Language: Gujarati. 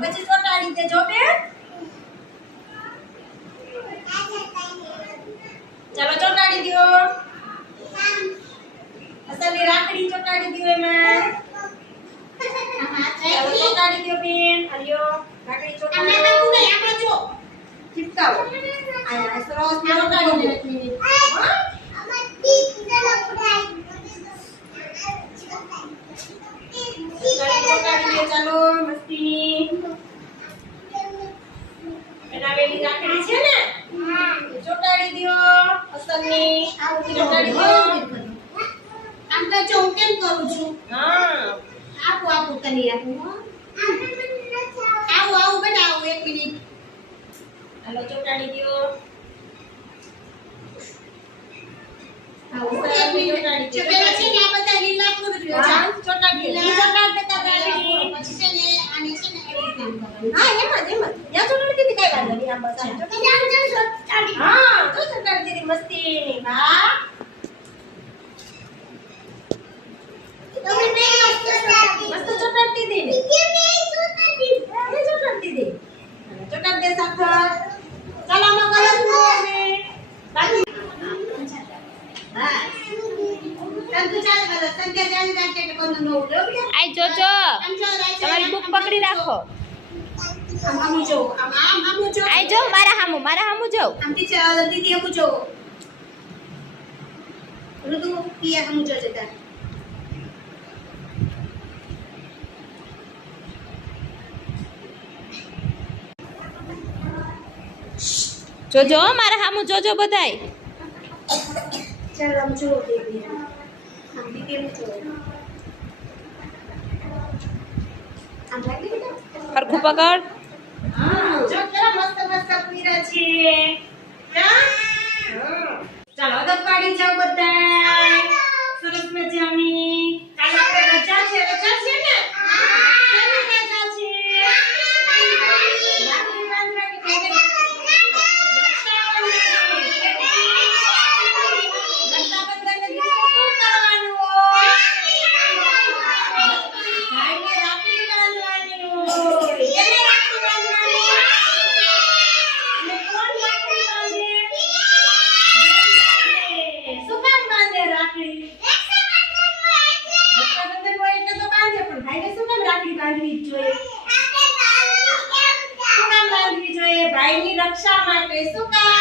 પછી ચોટાડી દેજો બેન. ચાલો ચોટાડી દો. અસલી રાખડી ચોટાડી દો એમાં. ચાલો ચોટાડી દો બેન. હરિયો રાખડી ચોટાડો. ચિપકાવો. આયા સરસ ચોટાડી દો એક મિનિટ. ચોટાડી દો ચાલો મસ્તી. બનાવેલી રાખડી છે ને ચોટાડી દો. અસલની ચોટાડી દો. આમ તો જો હું કેમ કરું છું? હા આપું તને આપું. આવું બેટા આવું એક મિનિટ. હાલો ચોટાડી દો. આવું એક મિનિટ. જો પેલા છે ને આ બધા લીલા ફૂલ રહ્યો છે. ચોટાડી દો. લીલા ચોટાડી દેતા રાખડી. પછી છે ને આની છે ને એવી કામ કરવાનું. હા એમ જ યા ચોટાડી દીધી કઈ વાંધો નહીં. આમ બસ આમ ચોટાડી. હા તો ચોટાડી દીધી મસ્તી. હા મસ્ત ચોટાડી દીધી ને. ચોટાડી દીધી. ચોટાડી દે સાખર. ચાલો આમાં કલર મૂકો બાકી. હા. તંતુ ચાલ કર. સંધ્યા જાણી રાખે કે કોનો નો ઉડો. આઈ જોજો તમારી બુક પકડી રાખો. આમ આમ જો. આમ જો. આઈ જો મારા હામુ જો. આમ ટીચર દીદી આમ જો. ઋતુ પિયા આમ જો જતા. જોજો મારા હામુ જોજો બધાય. ચાલ આમ જો દીદી. આમ દીદી આમ જો. આમ લાગી બેટા. હરખું પકડ. હા જો કેવા મસ્ત મસ્ત પીરા છે. હા ચાલો અદબ પાડી જાવ બધા. સરસ મજાની. કાલે આપણે રજા છે ને? શેની રજા છે? રાખડી બાંધવાની કે રક્ષાબંધનને દિવસે શું કરવાનું હોય? ભાઈને રાખડી બાંધવાની હોય. કેને રાખડી બાંધવાની? અને કોણ રાખડી બાંધે? શું કામ બાંધે રાખડી? રક્ષાબંધન હોય એટલે તો બાંધે, પણ ભાઈને શું કામ રાખડી બાંધવી જ જોઈએ? શું કામ બાંધવી જોઈએ? ભાઈની રક્ષા માટે. શું કામ?